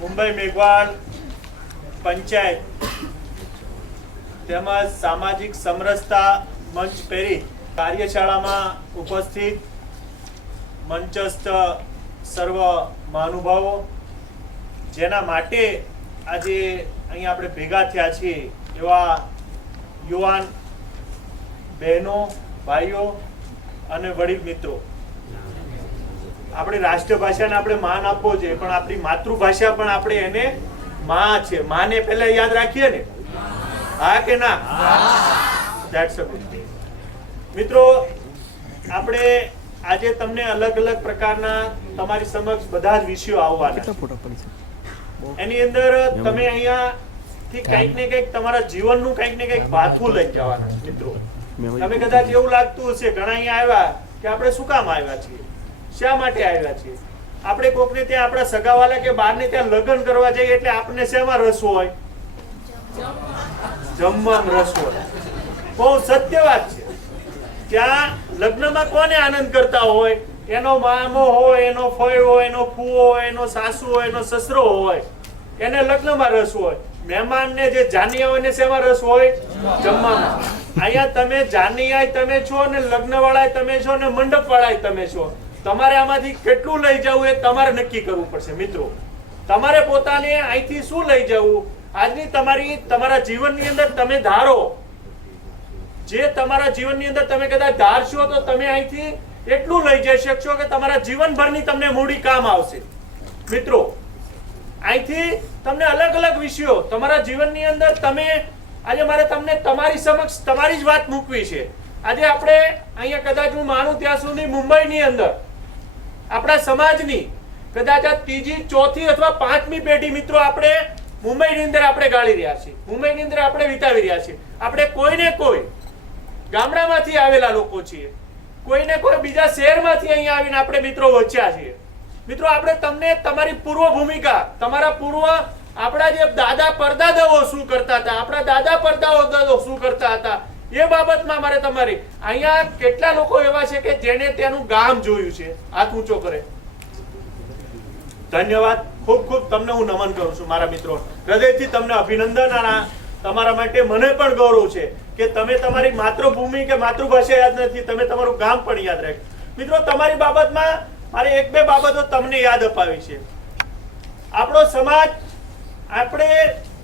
મુંબઈ મેઘવાળ પંચાયત તેમજ સામાજિક સમરસતા મંચ પેરી કાર્યશાળામાં ઉપસ્થિત મંચસ્થ સર્વ મહાનુભાવો, જેના માટે આજે અહીંયા આપણે ભેગા થયા છીએ એવા યુવાન બહેનો, ભાઈઓ અને વડીલ મિત્રો, આપણી રાષ્ટ્રભાષાને આપણે માન આપવો જોઈએ, પણ આપણી માતૃભાષા પણ આપણે એને માં છે. માને પહેલા યાદ રાખીએ ને, હા કે ના? That's a good. મિત્રો, આપણે આજે તમને અલગ અલગ પ્રકારના તમારી સમક્ષ બધા જ વિષયો આવવાના. એની અંદર તમે અહીંયા થી કંઈક ને કંઈક તમારા જીવનનું કંઈક ને કંઈક ભાથું લઈ જવાના. મિત્રો, તમે કદાચ એવું લાગતું હશે ઘણા અહીંયા આવ્યા કે આપણે શું કામ આવ્યા છીએ, શા માટે આવ્યા છીએ. આપણે કોકને ત્યાં આપણા સગાવાલા કે બહારને ત્યાં લગ્ન કરવા જઈએ એટલે આપણને શેમાં રસ હોય? જમવામાં રસ હોય. બહુ સત્ય વાત છે. ત્યાં લગ્નમાં કોને આનંદ કરતા હોય? એનો મામો હોય, એનો ફઈ હોય, એનો ફૂવો હોય, એનો સાસુ હોય, એનો સસરો હોય, એને લગ્નમાં રસ હોય. મહેમાનને જે જાનિયા હોય ને શેમાં રસ હોય? જમવામાં. અહીંયા તમે જાનિયા તમે છો ને લગ્ન વાળા તમે છો ને મંડપ વાળા તમે છો. તમારે આમાંથી કેટલું લઈ જવું એ તમારે નક્કી કરવું પડશે. મિત્રો, તમારે પોતાને અહીંથી શું લઈ જવું, આજની તમારા જીવનની અંદર તમે ધારો, જે તમારા જીવનની અંદર તમે કદાચ ધારશો તો તમે અહીંથી એટલું લઈ જઈ શકશો કે તમારા જીવનભરની તમને મૂડી કામ આવશે. મિત્રો, અહીંથી તમને અલગ અલગ વિષયો તમારા જીવનની અંદર આજે મારે તમને તમારી સમક્ષ તમારી જ વાત મૂકવી છે. આજે આપણે અહીંયા કદાચ હું માનું ત્યાં સુધી મુંબઈની અંદર આપણા સમાજની કદાચ આ ત્રીજી, ચોથી અથવા પાંચમી પેઢી મિત્રો આપણે મુંબઈની અંદર આપણે ગાળી રહ્યા છીએ, મુંબઈની અંદર આપણે વિતાવી રહ્યા છીએ. આપણે કોઈને કોઈ ગામડામાંથી આવેલા લોકો છીએ, કોઈને કોઈ બીજા શહેરમાંથી અહીંયા આવીને આપણે મિત્રો વચ્યા છીએ. મિત્રો, આપણે તમને તમારી પૂર્વ ભૂમિકા, તમારા પૂર્વ આપણા જે દાદા પરદાદાઓ શું કરતા હતા, આપણા દાદા પરદાદાઓ શું કરતા હતા એ બાબતમાં મારે તમારી અહીંયા કેટલા લોકો એવા છે કે જેને તેનું ગામ જોયું છે? હાથ ઊંચો કરે. ધન્યવાદ. ખૂબ ખૂબ તમને હું નમન કરું છું મારા મિત્રો. હૃદયથી તમને અભિનંદન. તમારા માટે મને પણ ગૌરવ છે કે તમે તમારી માતૃભૂમિ કે માતૃભાષા યાદ નથી, તમે તમારું ગામ પણ યાદ રાખ્યું. મિત્રો, તમારી બાબતમાં મારે એક બે બાબતો તમને યાદ અપાવી છે. આપણો સમાજ, આપણે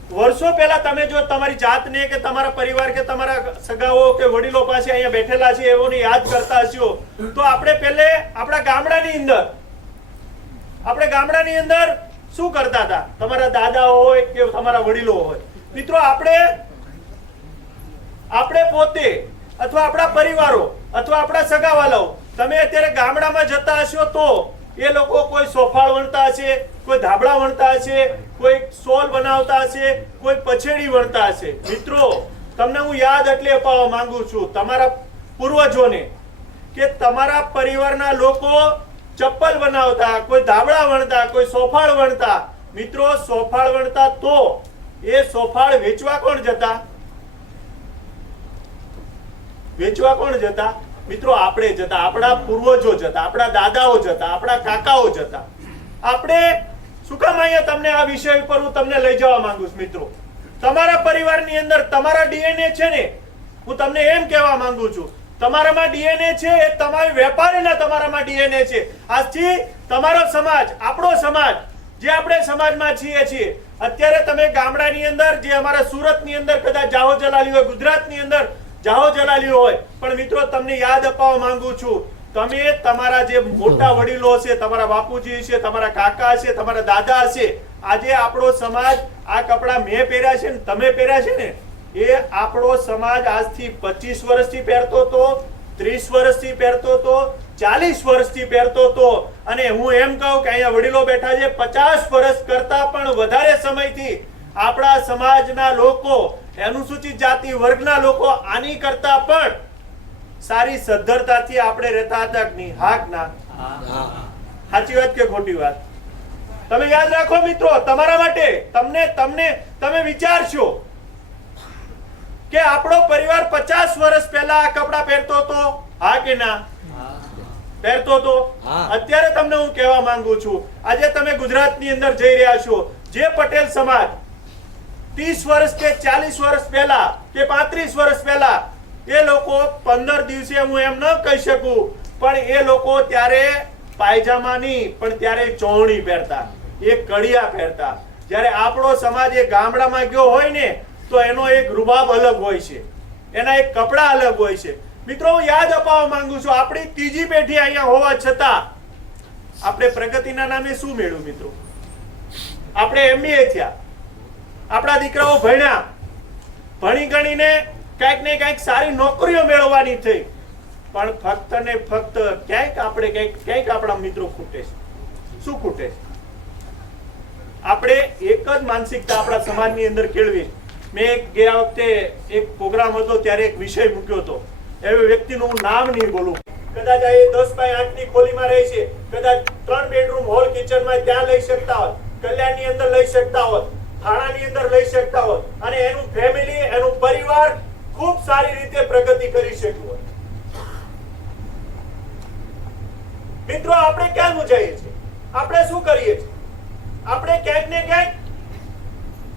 વર્ષો પહેલા તમે જો તમારી જાતને કે તમારા પરિવાર કે તમારા સગાઓ કે વડીલો પાસે અહીંયા બેઠેલા છે એવોને યાદ કરતા હશો તો આપણે પહેલે આપણા ગામડાની અંદર શું કરતા હતા? તમારા દાદા હોય કે તમારા વડીલો હોય, મિત્રો, આપણે પોતે અથવા આપણા પરિવારો અથવા આપણા સગાવાલાઓ, તમે અત્યારે ગામડામાં જતા હશો તો એ લોકો કોઈ સોફાળ વણતા હશે, કોઈ ધાબળા વણતા હશે, કોઈ સોલ બનાવતા હશે, કોઈ પછેડી વણતા હશે. મિત્રો, તમને હું યાદ એટલે અપાવવા માંગુ છું તમારા પૂર્વજોને કે તમારા પરિવારના લોકો ચપ્પલ બનાવતા, કોઈ ધાબળા વણતા, કોઈ સોફાળ વણતા. મિત્રો, સોફાળ વણતા તો એ સોફાળ વેચવા કોણ જતા? વેચવા કોણ જતા? મિત્રો, આપણે જતા, આપણા પૂર્વજો જતા, આપણા દાદાઓ જતા, આપણા કાકાઓ જતા. આપણે શું કામ અહીંયા તમને આ વિષય ઉપર હું તમને લઈ જવા માંગુ છું? મિત્રો, તમારા પરિવારની અંદર તમારા ડીએનએ છે ને, હું તમને એમ કહેવા માંગુ છું, તમારામાં ડીએનએ છે એ તમારી વેપારીના તમારામાં ડીએનએ છે. આજથી તમારો સમાજ, આપણો સમાજ, જે આપણે સમાજમાં છીએ, અત્યારે તમે ગામડાની અંદર જે અમારા સુરતની અંદર કદાચ જાહો જલાલી હોય, ગુજરાતની અંદર જાહો જલાલી હોય, પણ મિત્રો તમને યાદ અપાવવા માંગુ છું, તમે તમારા જે મોટા વડીલો હશે, તમારા બાપુજી છે, તમારા કાકા હશે, તમારા દાદા હશે, આજે આપણો સમાજ આ કપડા મેં પહેર્યા છે ને તમે પહેર્યા છે ને, એ આપણો સમાજ આજથી 25 વર્ષથી પહેરતો હતો, 30 વર્ષથી પહેરતો હતો, 40 વર્ષથી પહેરતો હતો. અને હું એમ કહું કે અહીંયા વડીલો બેઠા છે, 50 વર્ષ કરતા પણ વધારે સમયથી આપણા સમાજના લોકો, અનુસૂચિત જાતિ વર્ગના લોકો આની કરતા પણ સારી સદ્ધરતાથી આપણે રહેતા હતા કે નહીં? હા કે ના? સાચી વાત કે ખોટી વાત? તમે યાદ રાખો મિત્રો, તમારા માટે તમે વિચારશો કે આપણો પરિવાર 50 વર્ષ પહેલા આ કપડા પહેરતો હતો? હા કે ના? પહેરતો હતો. અત્યારે તમને હું કહેવા માંગુ છું, આજે તમે ગુજરાતની અંદર જઈ રહ્યા છો, જે પટેલ સમાજ 30 વર્ષ કે 40 વર્ષ પહેલા કે 35 વર્ષ પહેલા એ લોકો 15 દિવસે હું એમ ન કહી શકું, પણ એ લોકો ત્યારે પાયજામા નહીં પણ ત્યારે ચોણી પહેરતા, એ કડિયા પહેરતા. જ્યારે આપણો સમાજ એ ગામડામાં ગયો હોય ને તો એનો એક રૂબાબ અલગ હોય છે, એના એક કપડા અલગ હોય છે. મિત્રો હું યાદ અપાવવા માંગુ છું, આપણી ત્રીજી પેઢી અહીંયા હોવા છતાં આપણે પ્રગતિના નામે શું મેળવ્યું મિત્રો? આપણે MBA થયા, આપણા દીકરાઓ ભણ્યા, ભણી ગણીને ક્યાંક ને ક્યાંક સારી નોકરીઓ મેળવવાની થઈ, પણ ફક્ત ને ફક્ત ક્યાંક આપણા મિત્રો ખૂટે છે. શું ખૂટે છે? આપણે એક જ માનસિકતા આપણા સમાજની અંદર કેળવી. મેં ગયા વખતે એક પ્રોગ્રામ હતો ત્યારે એક વિષય મૂક્યો હતો, એવી વ્યક્તિનું હું નામ નહીં બોલું, કદાચ આ 10 બાય 8 ની ખોલીમાં રહે છે, કદાચ 3 બેડરૂમ હોલ કિચનમાં ત્યાં લઈ શકતા હોત, કલ્યાણની અંદર લઈ શકતા હોત, થાણાની અંદર લઈ શકતા હોત, અને એનું ફેમિલી, એનું પરિવાર ખૂબ સારી રીતે પ્રગતિ કરી શક્યું હોત. મિત્રો આપણે ક્યાં મૂંઝાઈએ છીએ? આપણે શું કરીએ છીએ? આપણે ક્યાંક ને ક્યાંક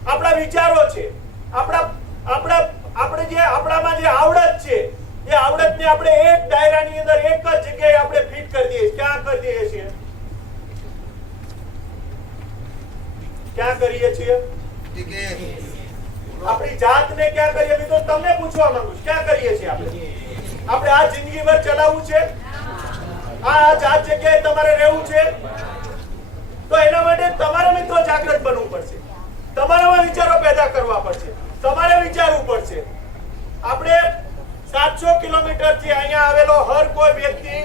આપણા વિચારો છે, આપણે જે આપણામાં જે આવડત છે એ આવડતને આપણે એક દાયરાની અંદર એક જ જગ્યાએ આપણે ફિટ કરી દઈએ. ક્યાં કરી દઈએ છીએ? ક્યાં કરીએ છીએ? આપણી જાતને ક્યાં કરીએ? મિત્રો તમને પૂછવા માંગુ છું, ક્યાં કરીએ છીએ આપણે આ જિંદગીભર ચલાવવું છે? આ જાત જગ્યાએ તમારે રહેવું છે? તો એના માટે તમારે મિત્રો જાગૃત બનવું પડશે, તમારામાં વિચારો પેદા કરવા પડશે, તમારે વિચારવું પડશે. આપણે 700 કિલોમીટર થી અહીંયા આવેલો હર કોઈ વ્યક્તિ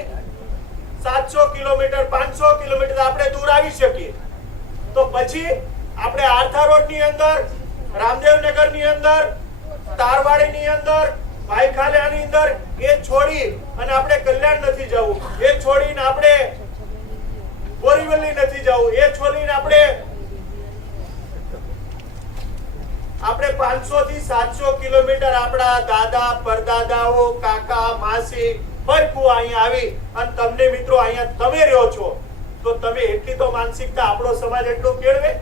700 કિલોમીટર 500 કિલોમીટર આપણે દૂર આવી શકીએ, તો પછી આપણે આર્થા રોડ ની અંદર, રામદેવનગર ની અંદર, તારવાડી ની અંદર, ભાઈખાલિયા ની અંદર એ છોડી અને આપણે કલ્યાણ નથી જવું, એ છોડીને આપણે બોરીવલી નથી જવું, એ છોડીને આપણે 500 થી 700 કિલોમીટર આપણા દાદા પરદાદાઓ, કાકા, માસી, ફરકુ અહીંયા આવી અને તમને મિત્રો અહીંયા તમે રહ્યો છો, તો તમે એટલી તો માનસિકતા આપણો સમાજ એટલું કેળવે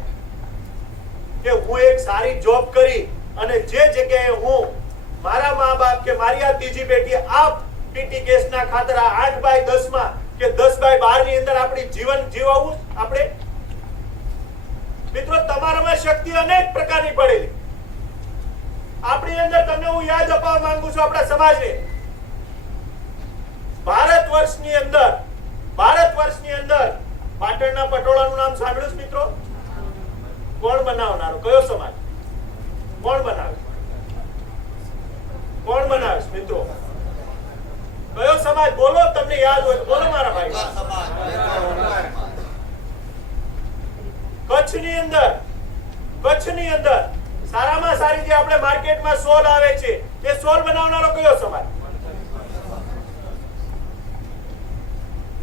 કે હું એક સારી જોબ કરી અને જે જગ્યાએ હું મારા મા બાપ કે મારી આ ત્રીજી પેઢી આ પીટી કેસના ખાતર 8 બાય 10 માં કે 10 બાય 12 ની અંદર આપણી જીવન જીવવું. આપણે મિત્રો તમારામાં શક્તિ અનેક પ્રકારની પડેલી આપણી અંદર. તમને હું યાદ અપાવવા માંગુ છું આપણા સમાજને, ભારત વર્ષની અંદર પાટણના પટોળાનું નામ સાંભળ્યું છે મિત્રો? કોણ બનાવનારો? કયો સમાજ? કોણ બનાવે? કોણ બનાવે છે મિત્રો? કયો સમાજ? બોલો, તમને યાદ હોય બોલો મારા ભાઈ. કચ્છની અંદર સારામાં સારી જે આપણે માર્કેટમાં સોલ આવે છે એ સોલ બનાવનારો કયો સમાજ?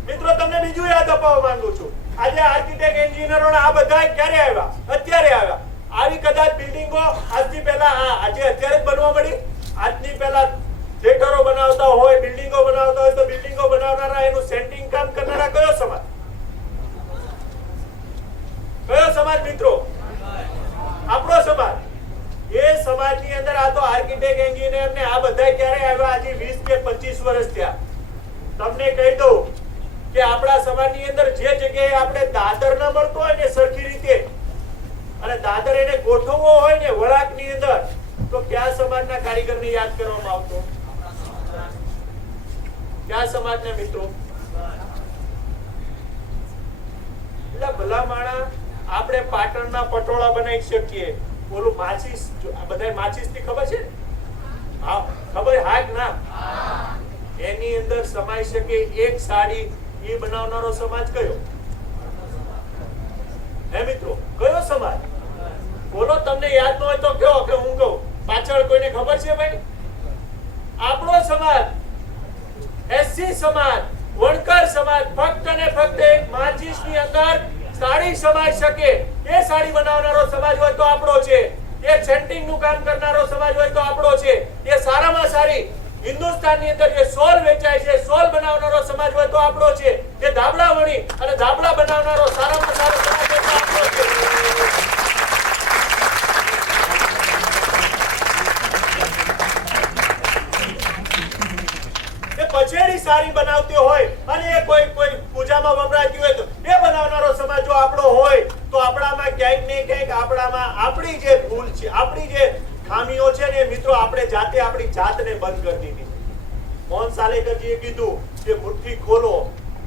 મિત્રો તમને બીજું યાદ અપાવવા માંગુ છું, આજે આર્કિટેક્ટ એન્જિનિયરો આ બધા ક્યારે આવ્યા? અત્યારે આવ્યા. આવી કદાચ બિલ્ડિંગો આજથી પહેલા આજે અત્યારે જ બનવા મળી. આજની પહેલા થિયેટરો બનાવતા હોય, બિલ્ડિંગો બનાવતા હોય, તો બિલ્ડિંગો બનાવનારા એનું સેન્ટિંગ કામ કરનારા કયો સમાજ? કયો સમાજ મિત્રો? આપણો સમાજ. એ સમાજની અંદર આ તો આર્કિટેક્ટ એન્જિનિયર ને આ બધા ક્યારે આવ્યા? આજે 20 કે 25 વર્ષ થયા. તમને કહી દઉં કે આપણા સમાજની અંદર જે જગ્યાએ આપણે દાદર ન મળતો હોય ને સરખી રીતે, અને દાદર એને ગોઠવવો હોય ને વળાંકની અંદર, તો કયા સમાજના કારીગરને યાદ કરવામાં આવતો? કયા સમાજના મિત્રો? એટલે ભલા માણા આપણે પાટણના પટોળા બનાવી શકીએ. બોલું માચીસ, બધા માચીસ ની ખબર છે? હા ખબર. હાક ના એની અંદર સમાઈ શકે એક સાડી, એ બનાવનારો સમાજ કયો? હે મિત્રો, કયો સમાજ? બોલો, તમને યાદ ન હોય તો કહો કે હું કહું. પાછળ કોઈને ખબર છે ભાઈ? આપણો સમાજ, એસસી સમાજ, વણકર સમાજ, ફક્ત ને ફક્ત એક માચીસ ની અંદર સાડી સમાઈ શકે એ સાડી બનાવનારો સમાજ હોય તો આપણો છે. એ સેન્ટિંગ નું કામ કરનારો સમાજ હોય તો આપણો છે. એ સારામાં સારી હિન્દુસ્તાનની અંદર જે સોલ વેચાય છે, સોલ બનાવનારો સમાજ હોય તો આપણો છે. એ ધાબળા વણી અને ધાબળા બનાવનારો સારામાં સારો સમાજ હોય તો આપણો છે. સારી બનાવતી હોય અને એ કોઈ પૂજામાં વપરાતી હોય તો એ બનાવનારો સમાજ જો આપણો હોય તો આપણામાં ક્યાંક ને ક્યાંક આપણામાં આપણી જે ભૂલ છે, આપણી જે ખામીઓ છે ને મિત્રો આપણે જાતે આપણી જાતને બંધ કરી દીધી. મોહન સાલેકરજીએ કીધું કે મુઠ્ઠી ખોલો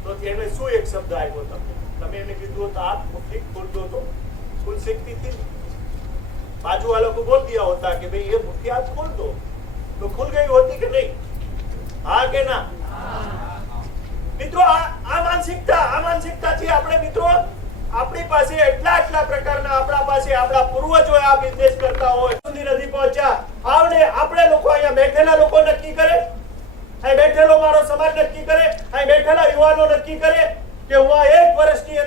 તો એને શું એક શબ્દ આવ્યો તમે એને કીધું તો आप मुट्ठी खोल दो तो खुल सकती थी. बाजू वालों को बोल दिया होता कि भाई ये मुट्ठी आप खोल दो तो खुल गई होती कि नहीं? हाँ के ना? મિત્રો આ માનસિકતાથી આપણે મિત્રો આપણી પાસે એટલા પ્રકારના આપણા પાસે આપણા પૂર્વજોએ આ બિઝનેસ કરતા હોય સુધી નથી પહોંચ્યા. આપણે લોકો અહીંયા બેઠેલા લોકો નક્કી કરે, અહીં બેઠેલો મારો સમાજ નક્કી કરે, અહીં બેઠેલા યુવાનો નક્કી કરે કે હું એક વર્ષની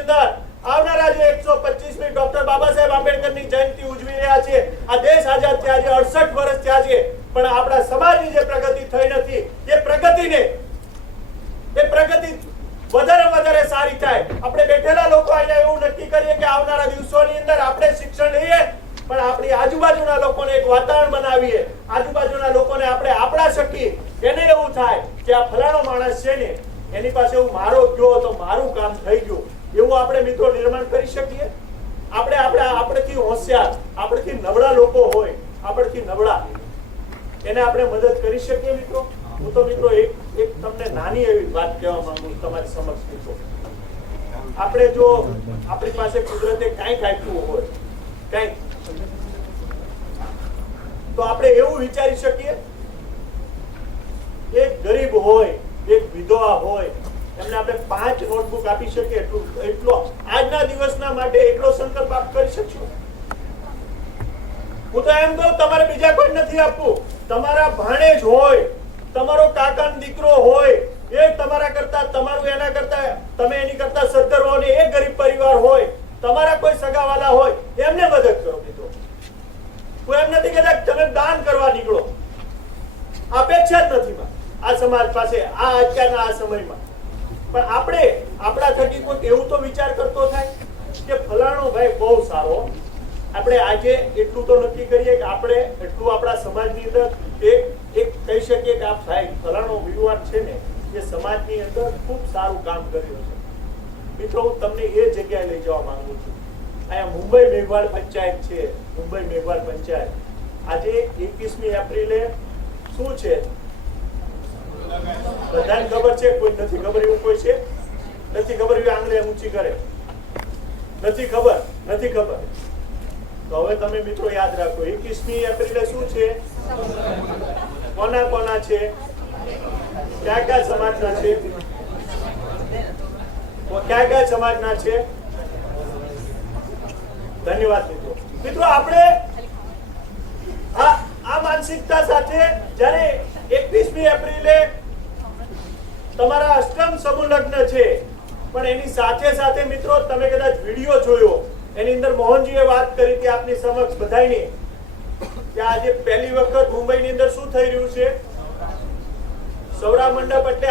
અંદર આવનારા જે 125મી ડોક્ટર બાબા સાહેબ આંબેડકરની જયંતિ ઉજવી રહ્યા છે. આ દેશ આઝાદ થયા છે, 68 વર્ષ થયા છે, પણ આપણા સમાજની જે પ્રગતિ થઈ નથી એ પ્રગતિ વધારે સારી થાય. આપણે બેઠેલા લોકો અહીંયા એવું નક્કી કરીએ કે આવનારા દિવસોની અંદર આપણે શિક્ષણ લઈએ પણ આપણી આજુબાજુના લોકોને એક વાતાવરણ બનાવીએ, આજુબાજુના લોકોને આપણે આપણા શકીએ. એને એવું થાય કે આ ફલાણો માણસ છે ને એની પાસે હું મારો ગયો તો મારું કામ થઈ ગયું, એવું આપણે મિત્રો નિર્માણ કરી શકીએ. આપણેથી હોશિયાર, આપણેથી નબળા લોકો હોય, આપણેથી નબળા એને આપણે મદદ કરી શકીએ મિત્રો. હું તો મિત્રો એક તમને નાની એવી વાત કહેવા માંગુ છું તમારી સમક્ષ મિત્રો. આપણે જો આપણી પાસે કુદરતે કાંઈક આપ્યું હોય કાંઈક, તો આપણે એવું વિચારી શકીએ એક ગરીબ હોય, એક વિધવા હોય, એમને આપણે 5 નોટબુક આપી શકીએ એટલો આજના દિવસના માટે એટલો સંકલ્પ આપ કરી શકશો? હું તો એમ કહું તમારે બીજા કોઈ નથી આપવું. તમારા ભાણેજ હોય, તમારો કાકાનો દીકરો હોય, એ તમારા કરતા, તમારું એના કરતા, તમે એની કરતા સદ્ધર હો ને એક ગરીબ પરિવાર હોય, તમારા કોઈ સગાવાલા હોય, એમને મદદ કરો મિત્રો. હું એમ નથી કહેતા તમે દાન કરવા નીકળો, અપેક્ષા જ નથી આ સમાજ પાસે આ અત્યારના આ સમયમાં. પણ આપણે આપણા થકી કોઈ એવું તો વિચાર કરતો થાય કે ફલાણો ભાઈ બહુ સારો, આપણે આજે એટલું તો નક્કી કરીએ કે આપણે એટલું આપણા સમાજની અંદર એક કહી શકીએ કે આ ભાઈ ફલાણો વિદ્વાન છે ને એ સમાજની અંદર ખૂબ સારું કામ કર્યું છે. મિત્રો હું તમને એ જગ્યાએ લઈ જવા માંગુ છું. અહીંયા મુંબઈ મેઘવાળ પંચાયત છે, મુંબઈ મેઘવાળ પંચાયત આજે 21મી એપ્રિલે શું છે બધાને ખબર છે? કોઈ નથી ખબર એવું કોઈ છે? નથી ખબર એવું આંગળી ઊંચી કરે. નથી ખબર. તો હવે તમે મિત્રો યાદ રાખો 21મી એપ્રિલે શું છે, કોના છે, કયા સમાજના છે, કયા સમાજના છે? ધન્યવાદ મિત્રો. આપણે આ માનસિકતા સાથે જ્યારે 21મી એપ્રિલે તમારા અષ્ટમ સમૂહ લગ્ન છે, પણ એની સાથે મિત્રો તમે કદાચ વિડીયો જોયો, એની અંદર મોહનજીએ વાત કરી હતી આપની સમક્ષ બધાની કે આજે પહેલી વખત મુંબઈની અંદર શું થઈ રહ્યું છે, સૌરા મંડપ. એટલે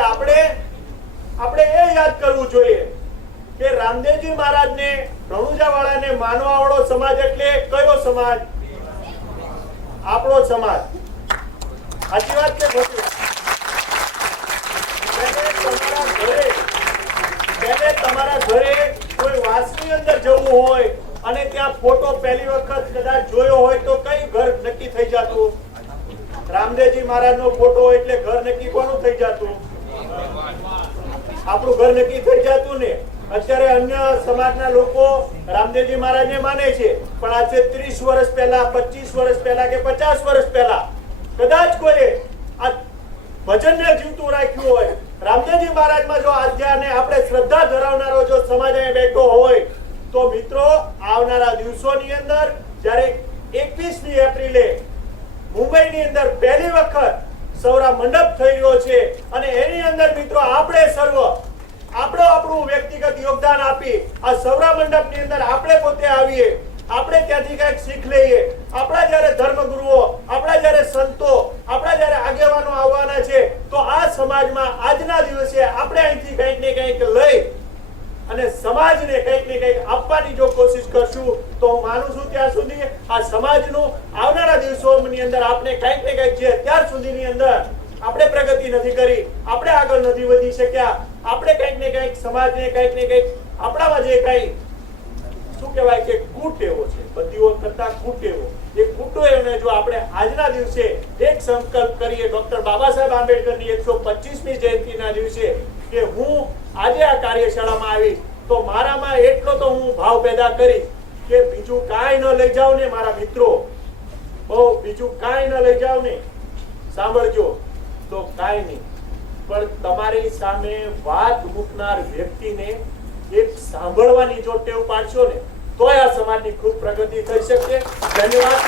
આપણે એ યાદ કરવું જોઈએ કે રામદેવજી મહારાજને, રણુજાવાળાને માનવા વાળો સમાજ એટલે કયો સમાજ? આપણો સમાજ. સાચી વાત છે ખોટી? તમારા ઘરે કોઈ વાસની અંદર જવું હોય અને ત્યાં ફોટો પહેલી વખત કદાચ જોયો હોય તો કઈ ઘર નક્કી થઈ જતું? રામદેવજી મહારાજનો ફોટો એટલે ઘર નક્કી કોનું થઈ જતું? આપણું ઘર નક્કી થઈ જતું ને. અત્યારે અન્ય સમાજના લોકો રામદેવજી મહારાજને માને છે, પણ આજે 30 વર્ષ પહેલા, 25 વર્ષ પહેલા કે 50 વર્ષ પહેલા કદાચ કોઈ આ ભજનને જીવતું રાખ્યું હોય, રામદેવજી મહારાજમાં જો આધ્યાને આપણે શ્રદ્ધા ધરાવનારો જો સમાજ અહીં બેઠો હોય તો મિત્રો આવનારા દિવસોની અંદર જ્યારે 21મી એપ્રિલે મુંબઈની અંદર પહેલી વખત સૌરા મંડપ થઈ રહ્યો છે અને એની અંદર મિત્રો આપણે સર્વ આપણું વ્યક્તિગત યોગદાન આપી આ સૌરા મંડપની અંદર આપણે પોતે આવીએ, આપણે ત્યાંથી કંઈક શીખ લઈએ. આપણા જ્યારે ધર્મગુરુઓ, આપણા જ્યારે સંતો, આપણા જ્યારે આગેવાનો આવવાના છે તો આ સમાજમાં આજના દિવસે આપણે અહીંથી કંઈક ને કંઈક લઈ અને સમાજને કંઈક ને કંઈક આપવાની જો કોશિશ કરશું તો હું માનું છું ત્યાં સુધી આ સમાજનું આવનારા દિવસોની અંદર આપણે કંઈક ને કંઈક જે અત્યાર સુધીની અંદર આપણે પ્રગતિ નથી કરી, આપણે આગળ નથી વધી શક્યા, આપણે કંઈક ને કંઈક સમાજને કંઈક ને કંઈક આપણામાં જે કંઈ શું કહેવાય કે કુટેવો છે, બદીઓ કરતા કુટેવો, એ કુટેવોને જો આપણે આજના દિવસે એક સંકલ્પ કરીએ ડોક્ટર બાબા સાહેબ આંબેડકરની 125મી જયંતિના દિવસે કે હું આજે આ કાર્યશાળામાં આવી તો મારામાં એટલો તો હું ભાવ પેદા કરી કે બીજું કાંઈ ન લઈ જાવ ને મારા મિત્રો, બહુ બીજું કાંઈ ન લઈ જાવ ને, સાંભળજો તો કાંઈ નહીં, પણ તમારી સામે વાત મૂકનાર વ્યક્તિને એક સાંભળવાની જો ટેવ પાડશો ને તોય આ સમાજની ખૂબ પ્રગતિ થઈ શકશે. ધન્યવાદ.